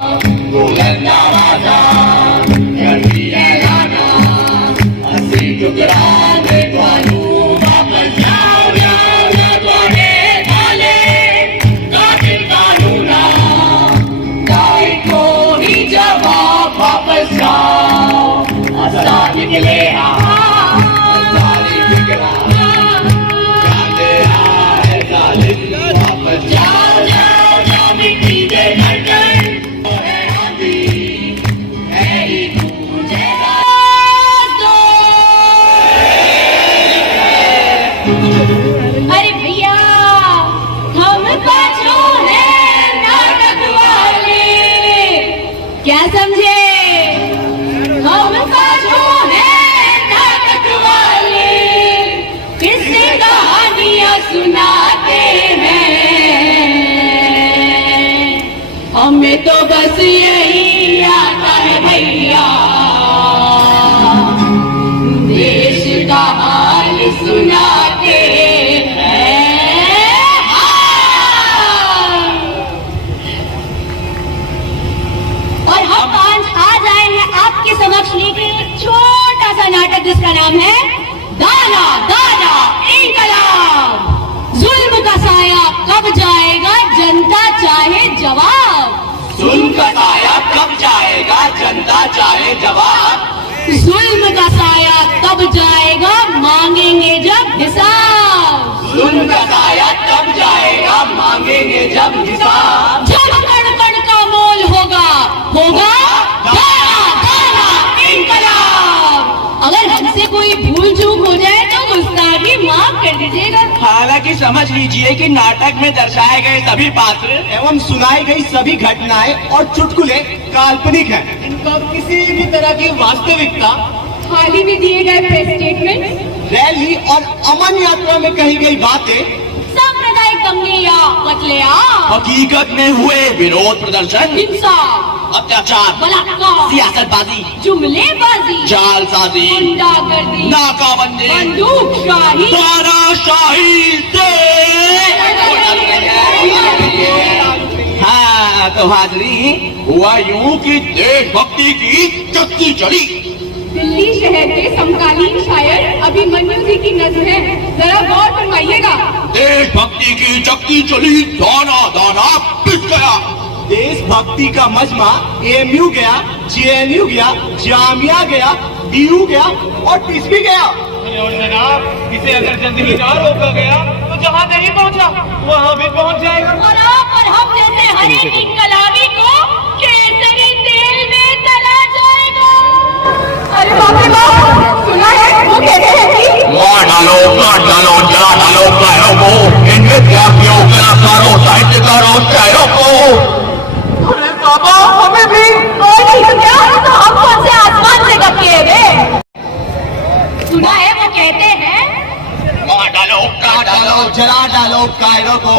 बुलंद आवाज़ा करती है गाना, हंसी ठुकराने वालों वापस जाओ जाओ ना तोड़े वाले कातिल कानूना, दाई को ही जवाब वापस जाओ, आजाद निकले जालिम निकला, जाने आए जालिम वापस जाओ जाओ जाओ मिट्टी दे अरे भैया हम पाँचों हैं नाटक वाले, क्या समझे? हम पाँचों हैं नाटक वाले, किससे कहानियाँ सुनाते हैं, हमें तो बस यही आता है भैया, देश का हाल सुनाते समक्ष लेके एक छोटा सा नाटक जिसका नाम है दाना दाना इंकलाब। जुल्म का साया कब जाएगा, जनता चाहे जवाब। जुल्म का साया कब जाएगा, जनता चाहे जवाब। जुल्म का साया कब जाएगा, मांगेंगे जब हिसाब। जुल्म का साया कब जाएगा, मांगेंगे जब हिसाब। जब कण कण का मोल होगा होगा अगर हमसे कोई भूल चूक हो जाए तो गुस्ताखी माफ कर दीजिएगा। हालांकि समझ लीजिए कि नाटक में दर्शाए गए सभी पात्र एवं सुनाई गई सभी घटनाएं और चुटकुले काल्पनिक हैं। इनका किसी भी तरह की वास्तविकता, हाल ही में दिए गए प्रेस स्टेटमेंट, रैली और अमन यात्रा में कही गई बातें, सांप्रदायिक दंगे या कत्लेआम, हकीकत में हुए विरोध प्रदर्शन, हिंसा, अत्याचार, बलात्कार, सियासतबाजी, जुमलेबाजी, जालसाजी, गुंडागर्दी, नाकाबंदी, बंदूकशाही, तानाशाही से। हाँ तो हाजरी हुआ यूं कि देशभक्ति की चक्की चली। दिल्ली शहर के समकालीन शायर अभिमन्यु जी की नज्म है, जरा गौर फरमाइएगा। देशभक्ति की चक्की चली, दाना दाना पिस गया। देशभक्ति का मजमा एएमयू गया, जेएनयू गया, जामिया गया, बीयू गया और पिस भी गया। और जनाब, इसे अगर जल्द ही ना रोका गया तो जहाँ नहीं पहुँचा वहाँ भी पहुँच जाएगा। और आप और हम जैसे हर एक इनकलाबी को केसरी तेल में तला जाएगा। अरे बाप रे बाप, सुना है वो कहते हैं कि मार डालो, जला डालो कायरों को, इनके त्यागियों, कलाकारों, साहित्यकारों, शायरों को। अरे बाबा, हमें भी कोई नहीं हो गया तो हम कौन से आसमान से गए रे? सुना है वो कहते हैं मार डालो, काट डालो, जला डालो कायरों को,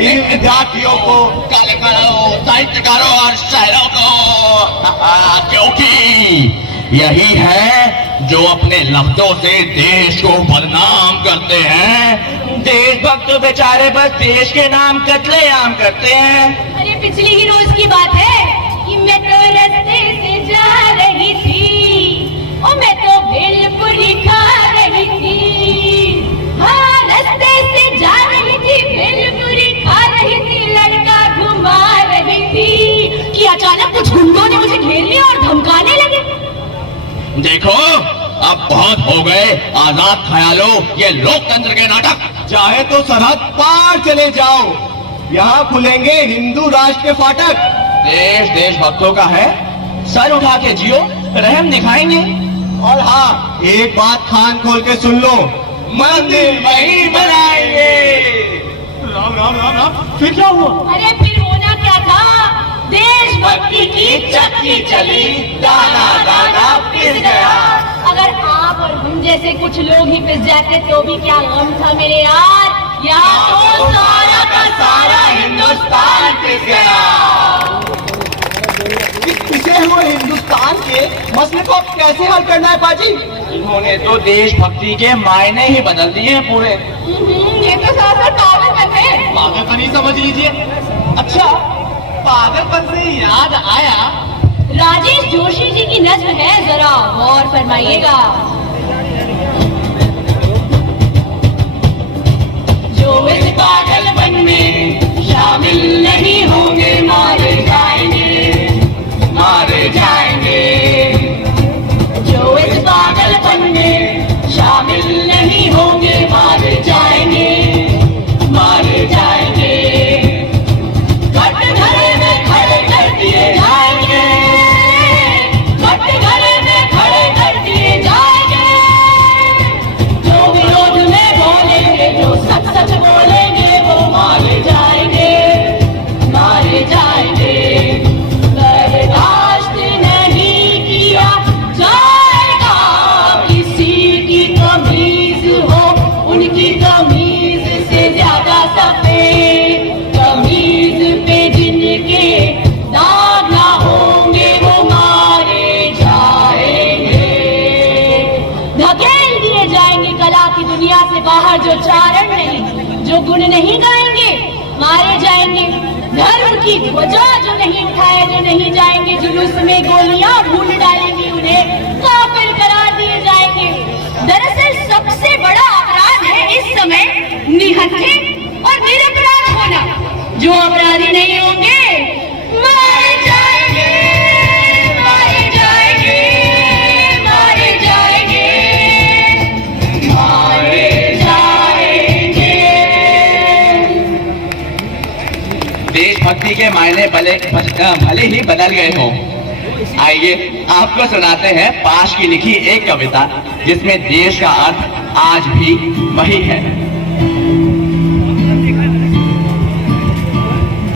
इन विद्यार्थियों को, कलाकारों, साहित्यकारों और शायरों को। क्योंकि यही है जो अपने लफ्जों से देश को बदनाम करते हैं। देशभक्त बेचारे बस देश के नाम कत्लेआम करते हैं। अरे पिछली ही रोज की बात है कि मैं तो रास्ते से जा रही थी और मैं तो भेलपुरी खा रही थी। हाँ, रास्ते से जा रही थी, भेलपुरी खा रही थी, लड़का घुमा रही थी कि अचानक कुछ गुंडों ने मुझे घेर लिया और धमकाने लगे। देखो अब बहुत हो गए आजाद ख्यालों ये लोकतंत्र के नाटक। चाहे तो सरहद पार चले जाओ, यहाँ खुलेंगे हिंदू राष्ट्र के फाटक। देश देशभक्तों का है, सर उठा के जियो, रहम दिखाएंगे। और हाँ, एक बात कान खोल के सुन लो, मंदिर वही बनाएंगे। राम राम राम राम, फिर क्या हुआ? अरे फिर होना क्या था, देशभक्ति की चक्की चली, दाना दाना पिस गया। अगर आप और हम जैसे कुछ लोग ही पिस जाते तो भी क्या गम था मेरे यार, या तो सारा का सारा हिंदुस्तान पिस गया। इस पिसे हुए हिंदुस्तान के मसले को अब कैसे हल करना है बाजी? इन्होंने तो देशभक्ति के मायने ही बदल दिए हैं पूरे। ये तो सारा पागलपन है। पागलपन ही समझ लीजिए। अच्छा, पागलपन से याद आया नज्म है, जरा गौर फरमाइएगा। जो इस पागलपन में शामिल नहीं होंगे मारे जाएंगे, मारे जाएंगे। जो इस पागलपन में शामिल नहीं होंगे मारे जाएंगे, मारे जाएंगे। कटघरे में खड़े कर दिए जाएंगे, कटघरे में खड़े कर दिए जाएंगे। जो विरोध में बोलेंगे, जो सच सच बोलेंगे, वो मारे जाएंगे, मारे जाएंगे। बर्दाश्त नहीं किया जाएगा किसी की कमीज हो उनकी कमीज से ज्यादा सफेद, कमीज पे जिनके दाग ना होंगे वो मारे जाएंगे। धकेल दिए जाएंगे कला की दुनिया से बाहर जो चारण नहीं, जो गुण नहीं गाएंगे, मारे जाएंगे। धर्म की ध्वजा जो नहीं उठाए, जो नहीं जाएंगे, जुलूस में गोलियां भून डालेंगे, उन्हें काफिर करार दिए जाएंगे। दरअसल सबसे बड़ा अपराध है इस समय निहत्थे और निरपराध होना। जो अपराधी नहीं होंगे मारे जाएंगे, मारे जाएंगे, मारे जाएंगे, मारे जाएंगे। देशभक्ति के मायने भले ही बदल गए हों, आइए आपको सुनाते हैं पाश की लिखी एक कविता जिसमें देश का अर्थ आज भी वही है।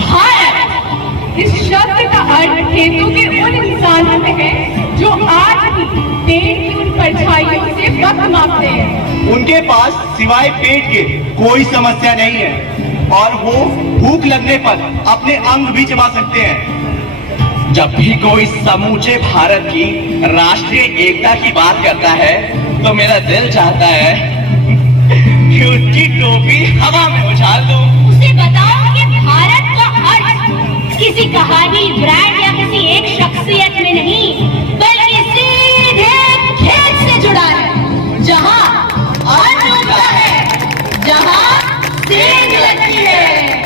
भारत इस शब्द का अर्थ खेतों के उन इंसानों में है जो आज भी पेड़ की उन परछाइयों से वक्त मापते हैं। उनके पास सिवाय पेट के कोई समस्या नहीं है और वो भूख लगने पर अपने अंग भी चबा सकते हैं। जब भी कोई समूचे भारत की राष्ट्रीय एकता की बात करता है तो मेरा दिल चाहता है कि उसकी टोपी हवा में उछाल दूं। उसे बताओ कि भारत का अर्थ किसी कहानी, ब्रांड या किसी एक शख्सियत में नहीं, बल्कि सीधे खेत से जुड़ा है, जहां अन्न उगता है, जहां सेंध लगती है।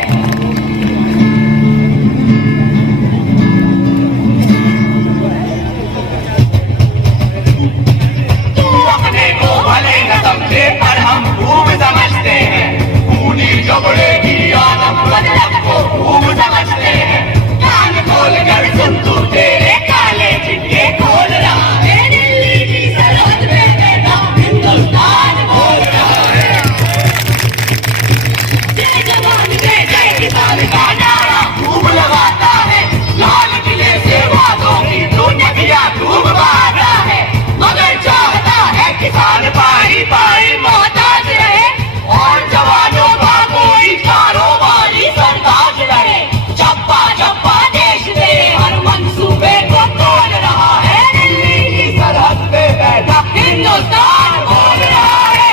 अपने को भले न समझे पर हम खूब समझते हैं, खूनी कपड़े की आदम बदलत को खूब समझते हैं। कान खोल कर सुन तू तेरे काले चिट्टे खोल रहा है, दिल्ली की सरहद पे बैठा हिंदुस्तान बोल रहा है। जय जवान जय जय किसान का नारा खूब लगाता है, लाल किले से वादों की तू नदियां खूब बहाता है। मगर चाहता है किसान पाई पाई मोहताज रहे और जवानों का कोई कारोबारी सरताज रहे। चप्पा चप्पा देश दे हर मंसूबे को तोड़ रहा है, दिल्ली की सरहद पे बैठा हिंदुस्तान बोल रहा है।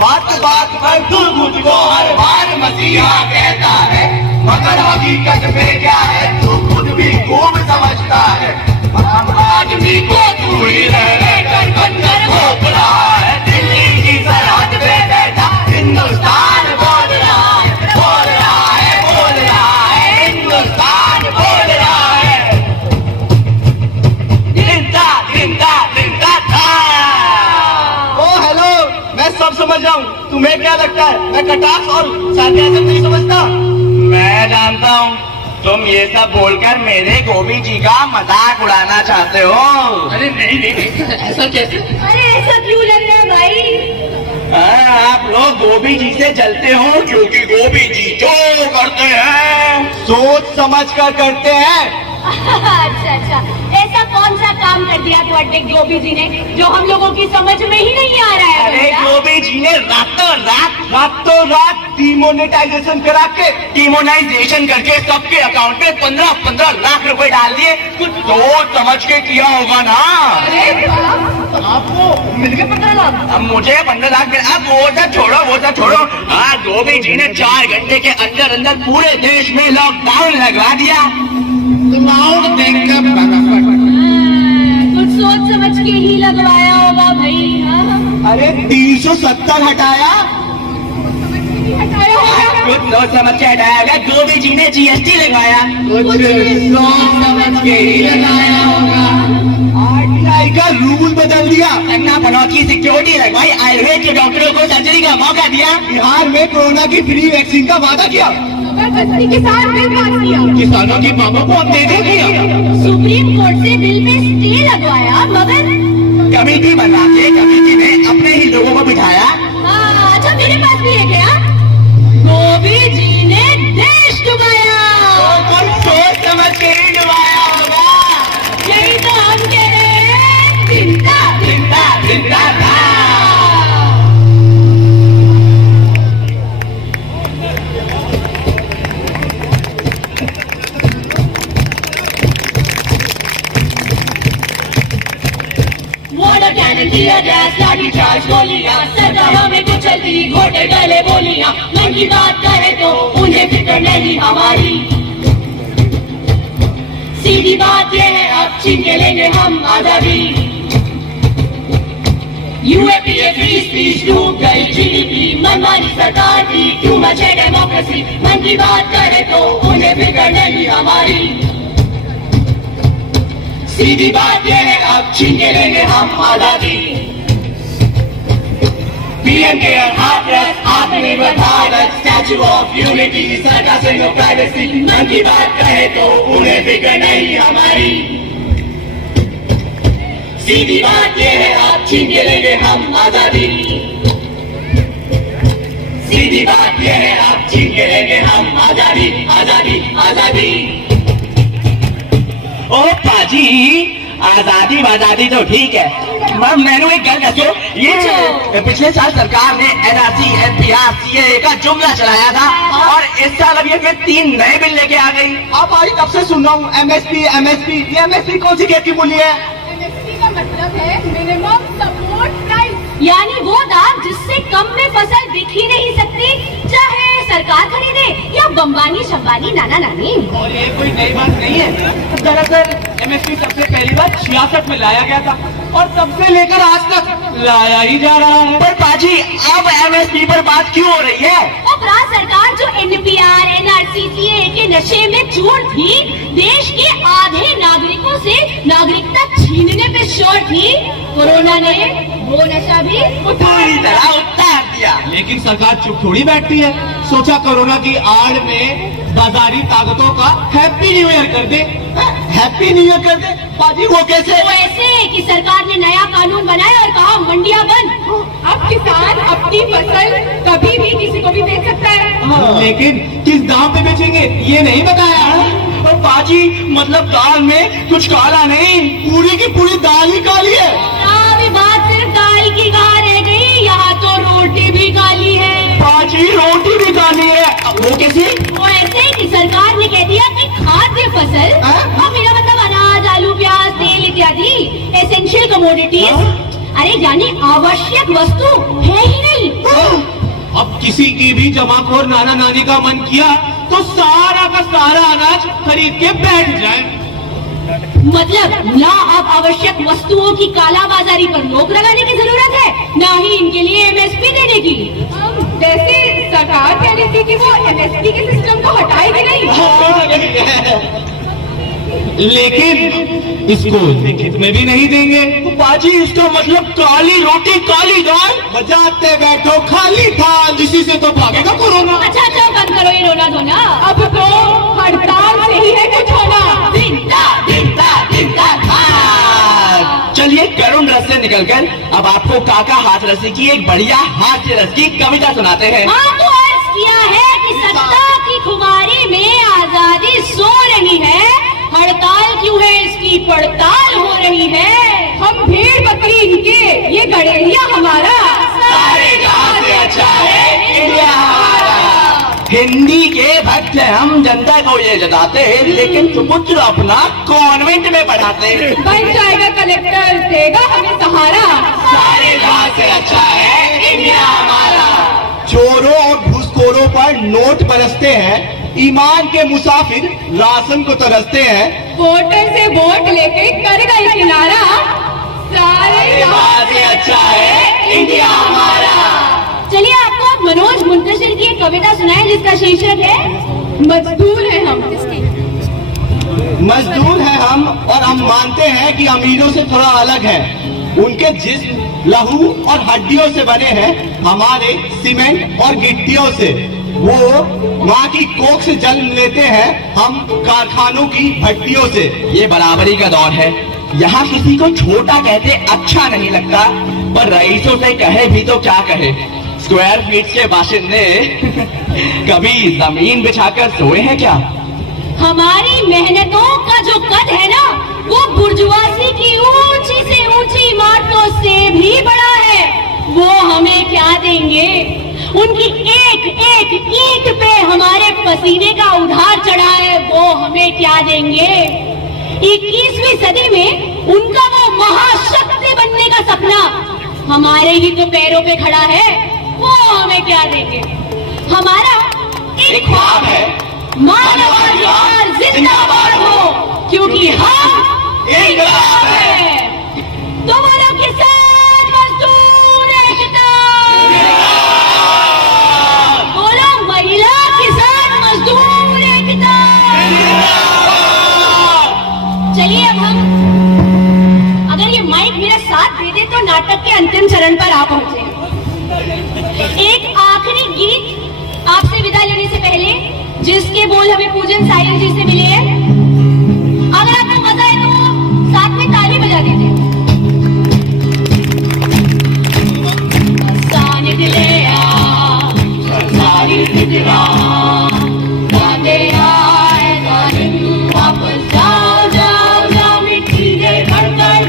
बात बात पर तू मुझको हर बार मसीहा कहता है, मगर हकीकत में क्या है तू खुद भी खूब समझता है। आदमी को तू ही रह कर बंदर भोग रहा है, दिल्ली की सरहद पे बैठा हिंदुस्तान बोल रहा है, बोल रहा है, बोल रहा है, हिंदुस्तान बोल रहा है। जिंदा जिंदा जिंदा था। ओ हेलो, मैं सब समझ रहा हूँ, तुम्हें क्या लगता है मैं कटाक्ष और सार्केज्म नहीं समझता? मैं जानता हूँ तुम ये सब बोलकर मेरे गोभी जी का मजाक उड़ाना चाहते हो। अरे नहीं नहीं नहीं, ऐसा कैसे? अरे ऐसा क्यों लग रहा है भाई? आप लोग गोभी जी से जलते हो क्योंकि गोभी जी जो करते हैं सोच समझ कर करते हैं। अच्छा अच्छा, ऐसा कौन सा काम कर दिया ਤੁਹਾਡੇ गोभी जी ने जो हम लोगों की समझ में ही नहीं आ रहा है? अरे भैया? गोभी जी ने रातों रात डिमोनेटाइजेशन करा के, डिमोनाइजेशन करके सबके अकाउंट में 15-15 लाख रुपए डाल दिए। कुछ सोच समझ के किया होगा ना। अरे आपको मिल गए 15 लाख? अब मुझे 15 लाख मिला। अब वो सब छोड़ो। हाँ, गोभी जी ने 4 घंटे के अंदर अंदर पूरे देश में लॉकडाउन लगवा दिया। क्राउड देखकर लगवाया होगा भाई? हाँ अरे 370 हटाया, हटाया होगा। कुछ सोच समझ के हटाया होगा। गोभी जी ने जीएसटी लगवाया। कुछ सोच समझ के ही लगाया होगा। आरटीआई का रूल बदल दिया, अन्ना बनौत की सिक्योरिटी लगवाई, आयुर्वेद के डॉक्टरों को सर्जरी का मौका दिया, बिहार में कोरोना की फ्री वैक्सीन का वादा किया, बस्ती के साथ बिल पास किया, किसानों की मांगों को अपडेट किया, सुप्रीम कोर्ट से बिल में स्टे लगवाया, मगर कमेटी बना के कमेटी में अपने ही लोगों को बिठाया। अच्छा मेरे पास भी है क्या? गोभी जी ने देश डुबाया। कुछ सोच समझ के ही डुबाया होगा। यही तो हम कह रहे हैं, चिंता चिंता चिंता था। वाटर कैनन दिया गैस लाठी चार्ज गोलियां, सरकार हमें कुचल दी, घोटे गले बोलियां, मन की बात करे तो उन्हें फिक्र नहीं हमारी। सीधी बात ये है अब छीन के लेंगे हम आजादी। यूएपीए फ्री स्पीच डूब गई जीडीपी, मनमानी सरकार की, टू मच है डेमोक्रेसी, मन की बात करे तो उन्हें फिक्र नहीं हमारी। सीधी बात ये है अब छीन के लेंगे हम आजादी। पीएम के हाथरस आत्मनिर्भर भारत, स्टैच्यू ऑफ यूनिटी, सरकार से नो प्राइवेसी, मन की बात कहे तो उन्हें फिक्र नहीं हमारी। सीधी बात ये है अब छीन के लेंगे हम आजादी। सीधी बात ये है अब छीन के लेंगे हम आजादी, आजादी, आजादी। ओ पाजी, आजादी आजादी तो ठीक है, मैंने एक गल दसो, ये पिछले साल सरकार ने एनआरसी, एनपीआर, सीएए का जुमला चलाया था और इस साल अब ये फिर 3 नए बिल लेके आ गई। आप आज कब से सुन रहा हूँ एमएसपी एमएसपी। ये एमएसपी कौन सी खेत की मूली है? एमएसपी का मतलब है मिनिमम सपोर्ट प्राइस, यानी वो दाम जिससे कम में फसल बिक ही नहीं सकती, चाहे सरकार खरीदे या बम्बानी शम्बानी नाना नानी। और ये कोई नई बात नहीं है। दरअसल एमएसपी सबसे पहली बार 66 में लाया गया था और तब से लेकर आज तक लाया ही जा रहा है। पर पाजी अब एमएसपी पर बात क्यों हो रही है? अब राज्य सरकार जो एनपीआर, एनआरसी, सीएए के नशे में चूर थी, देश के आधे नागरिकों से नागरिकता छीनने पे श्योर थी, कोरोना ने वो नशा भी पूरी तरह उतार दिया। लेकिन सरकार चुप थोड़ी बैठती है। सोचा कोरोना की आड़ में बाजारी ताकतों का हैप्पी न्यू ईयर कर दे। हैप्पी न्यू ईयर कर दे पाजी, वो कैसे? वो ऐसे कि सरकार ने नया कानून बनाया और कहा मंडियां बंद, अब किसान अपनी फसल कभी भी किसी को भी बेच सकता है। लेकिन किस दाम पे बेचेंगे ये नहीं बताया। और पाजी मतलब दाल में कुछ काला नहीं, पूरी की पूरी दाल ही काली है। अभी बात सिर्फ दाल की कहाँ रह गई, यहाँ तो रोटी भी काली है। पाजी रोटी भी काली है, अब वो कैसे? वो ऐसे कि सरकार ने कह दिया कि खाद्य फसल, अब मेरा मतलब अनाज, आलू, प्याज, तेल इत्यादि एसेंशियल कमोडिटीज, अरे यानी आवश्यक वस्तु है ही नहीं। अब किसी की भी जमाखोर नाना नानी का मन किया तो सारा का सारा अनाज खरीद के बैठ जाए। मतलब ना अब आवश्यक वस्तुओं की कालाबाजारी पर रोक लगाने की जरूरत है, ना ही इनके लिए एमएसपी देने की। वैसे सरकार कह रही थी कि वो एमएसपी के सिस्टम को हटाएगी नहीं। लेकिन इसको लिखित में भी नहीं देंगे। तो पाजी इसका मतलब काली रोटी काली दाल। बजाते बैठो खाली थाल, इसी से तो भागेगा कोरोना। अच्छा अच्छा बंद करो ये रोना धोना, अब तो हड़ताल से ही है कुछ होना। चिंता चिंता चिंता था। चलिए करुण रस से निकलकर अब आपको काका हाथरसी की एक बढ़िया हास्य रस की कविता सुनाते हैं। हाँ तो अर्ज किया है कि सत्ता की खुमारी में आजादी सो रही है, हड़ताल क्यों है इसकी पड़ताल हो रही है। हम भेड़ बकरी इनके, ये गड़ेरिया हमारा, सारे जहां से अच्छा है इंडिया हमारा। हिंदी के भक्त हैं हम, जनता को ये जताते, लेकिन सुपुत्र अपना कॉन्वेंट में पढ़ाते। बन जाएगा कलेक्टर, देगा हमें सहारा, सारे जहां से अच्छा है इंडिया हमारा। चोरों और घूसखोरों पर नोट बरसते हैं, ईमान के मुसाफिर राशन को तरसते हैं। वोटर से वोट लेके कर गए किनारा, सारी बात से अच्छा है इंडिया हमारा। चलिए आपको अब मनोज मुंतशिर की एक कविता सुनाए जिसका शीर्षक है मजदूर है हम। मजदूर हैं हम और हम मानते हैं कि अमीरों से थोड़ा अलग है। उनके जिस्म लहू और हड्डियों से बने हैं, हमारे सीमेंट और गिट्टियों से। वो माँ की कोख से जन्म लेते हैं, हम कारखानों की भट्टियों से। ये बराबरी का दौर है, यहाँ किसी को छोटा कहते अच्छा नहीं लगता, पर रईसों से कहे भी तो क्या कहे। स्क्वायर फीट के बाशिंदे कभी जमीन बिछाकर सोए हैं क्या? हमारी मेहनतों का जो कद है ना, वो बुर्जुआसी की ऊंची से ऊंची इमारतों से भी बड़ा है। वो हमें क्या देंगे? उनकी एक एक ईंट पे हमारे पसीने का उधार चढ़ा है, वो हमें क्या देंगे? 21वीं सदी में उनका वो महाशक्ति बनने का सपना हमारे ही तो पैरों पे खड़ा है, वो हमें क्या देंगे? हमारा एक ख्वाब है, मानवाधिकार जिंदाबाद हो, क्योंकि हम इंकलाब है। तो बोलो किसान मजदूर एकता, बोलो महिला किसान मजदूर एकता। चलिए अब हम, अगर ये माइक मेरा साथ दे दे तो नाटक के अंतिम चरण पर आ पहुंचे। एक आखिरी गीत आपसे विदा लेने से पहले, जिसके बोल हमें पूजन साहिल जी से मिले हैं। अगर आपको मजा है तो साथ में ताली बजा दीजिए। निकले वापस जाओ जाओ जाओ, मिट्टी दे भरकर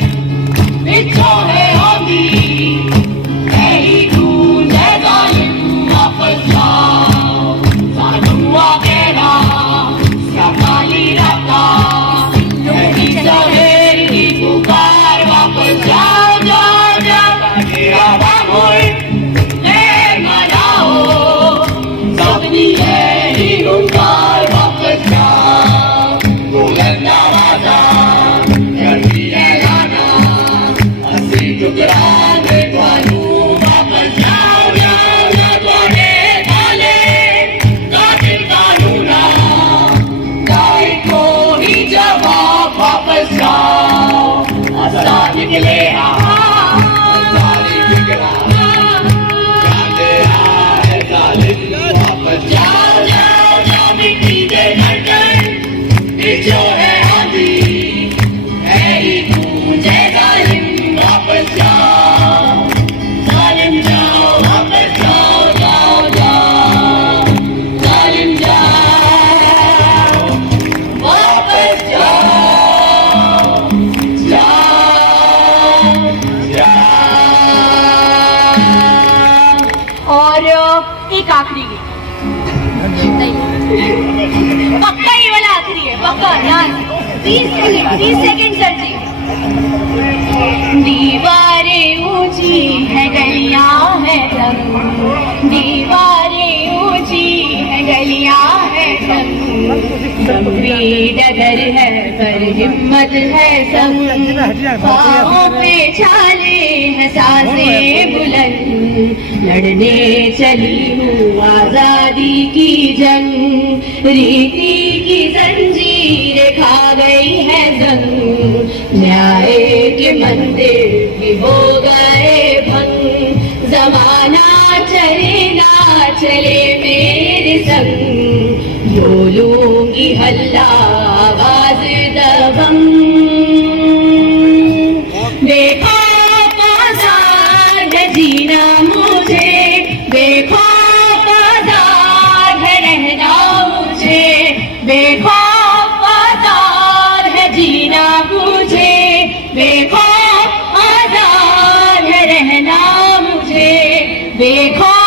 बिछो है होगी यही ढूंढ है जालिम। वापस जाओ साधुआ कहना काली राता सवेर की पुकार। वापस जाओ जाओ जाओ तेरा बाबुल ले मनाओ सबनी है ही पुकार। वापस जाओ बुलंद आवाज़ा करती है गाना हंसी ठुकराने वालू। वापस जाओ जाओ जाओ थोड़े काले कातिल कानूना दाई को ही जवाब। वापस जाओ आजाद निकले वापस जाओ जाओ जाओ, मिट्टी दे भरकर जो है आंधी है ही तुझे जालिम। वापस जाओ जालिम जाओ, वापस जाओ जाओ जाओ जालिम जाओ, वापस जाओ जाओ जाओ। और एक आखिरी गीत, पक्का ये वाला आखिरी है, पक्का ध्यान। 30 सेकंड सर जी। दीवारें ऊंची है गलियां है तंग, दीवारें ऊंची है गलियां है तंग, लंबी डगर है पर हिम्मत है संग, पाँवों पे छाले है सांसें बुलंद, लड़ने चली हूँ आजादी की जंग, रीति की जंजीरें खा गई है जंग, न्याय के मंदिर भी हो गए भंग, जमाना चले ना चले मेरे संग, बोलूंगी हल्ला आवाज दबंग। बेखौफ आजाद है जीना मुझे, बेखौफ आजाद है रहना मुझे, बेखौफ आजाद है जीना मुझे, बेखौफ आजाद है रहना मुझे, बेखौफ